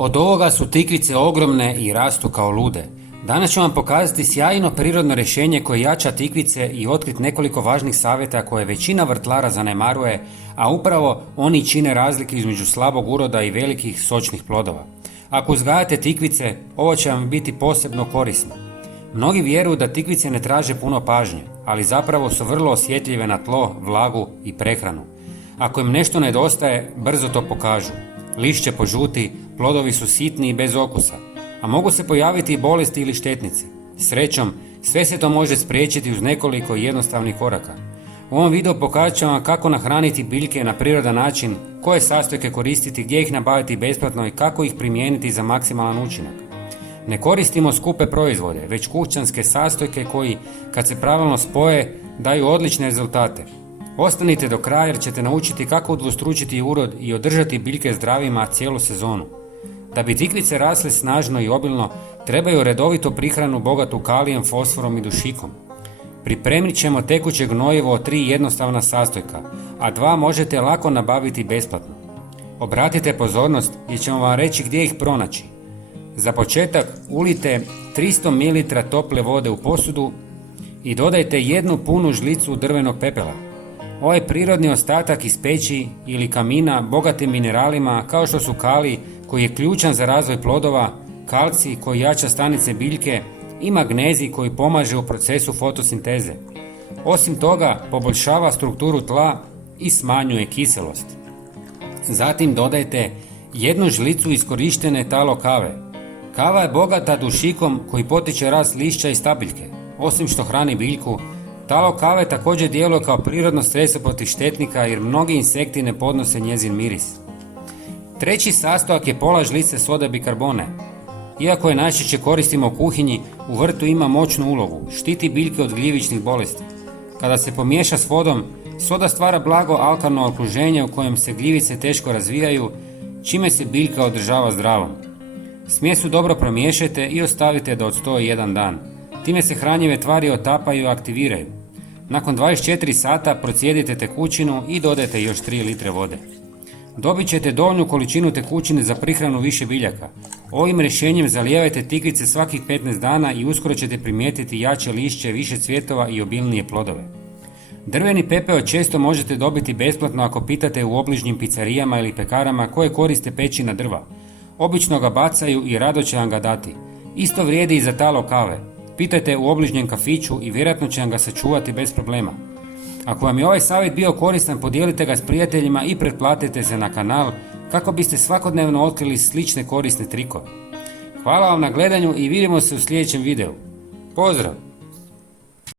Od ovoga su tikvice ogromne i rastu kao lude. Danas ću vam pokazati sjajno prirodno rješenje koje jača tikvice i otkriti nekoliko važnih savjeta koje većina vrtlara zanemaruje, a upravo oni čine razlike između slabog uroda i velikih sočnih plodova. Ako uzgajate tikvice, ovo će vam biti posebno korisno. Mnogi vjeruju da tikvice ne traže puno pažnje, ali zapravo su vrlo osjetljive na tlo, vlagu i prehranu. Ako im nešto nedostaje, brzo to pokažu. Lišće požuti, plodovi su sitni i bez okusa, a mogu se pojaviti i bolesti ili štetnice. Srećom, sve se to može spriječiti uz nekoliko jednostavnih koraka. U ovom videu pokazat ću vam kako nahraniti biljke na prirodan način, koje sastojke koristiti, gdje ih nabaviti besplatno i kako ih primijeniti za maksimalan učinak. Ne koristimo skupe proizvode, već kućanske sastojke koji, kad se pravilno spoje, daju odlične rezultate. Ostanite do kraja jer ćete naučiti kako udvostručiti urod i održati biljke zdravima cijelu sezonu. Da bi tikvice rasle snažno i obilno, trebaju redovito prihranu bogatu kalijem, fosforom i dušikom. Pripremit ćemo tekuće gnojivo od 3 jednostavna sastojka, a 2 možete lako nabaviti besplatno. Obratite pozornost jer ćemo vam reći gdje ih pronaći. Za početak ulijte 300 ml tople vode u posudu i dodajte 1 punu žlicu drvenog pepela. Ovaj prirodni ostatak iz peći ili kamina bogat je mineralima kao što su kalij koji je ključan za razvoj plodova, kalcij koji jača stanice biljke i magnezij koji pomaže u procesu fotosinteze. Osim toga, poboljšava strukturu tla i smanjuje kiselost. Zatim dodajte 1 žlicu iskorištene talo kave. Kava je bogata dušikom koji potiče rast lišća i stabiljke. Osim što hrani biljku, talo kave također djeluje kao prirodno sredstvo protiv štetnika jer mnogi insekti ne podnose njezin miris. Treći sastojak je pola žlice sode bikarbone. Iako je najčešće koristimo u kuhinji, u vrtu ima moćnu ulogu, štiti biljke od gljivičnih bolesti. Kada se pomiješa s vodom, soda stvara blago alkalno okruženje u kojem se gljivice teško razvijaju, čime se biljka održava zdravom. Smjesu dobro promiješajte i ostavite da odstoji 1 dan. Time se hranjive tvari otapaju i aktiviraju. Nakon 24 sata procijedite tekućinu i dodajte još 3 litre vode. Dobit ćete dovoljnu količinu tekućine za prihranu više biljaka. Ovim rješenjem zalijevajte tikvice svakih 15 dana i uskoro ćete primijetiti jače lišće, više cvjetova i obilnije plodove. Drveni pepeo često možete dobiti besplatno ako pitate u obližnjim picarijama ili pekarama koje koriste pećina drva. Obično ga bacaju i rado će vam ga dati. Isto vrijedi i za talo kave. Pitajte u obližnjem kafiću i vjerojatno će vam ga sačuvati bez problema. Ako vam je ovaj savjet bio koristan, podijelite ga s prijateljima i pretplatite se na kanal kako biste svakodnevno otkrili slične korisne trikove. Hvala vam na gledanju i vidimo se u sljedećem videu. Pozdrav!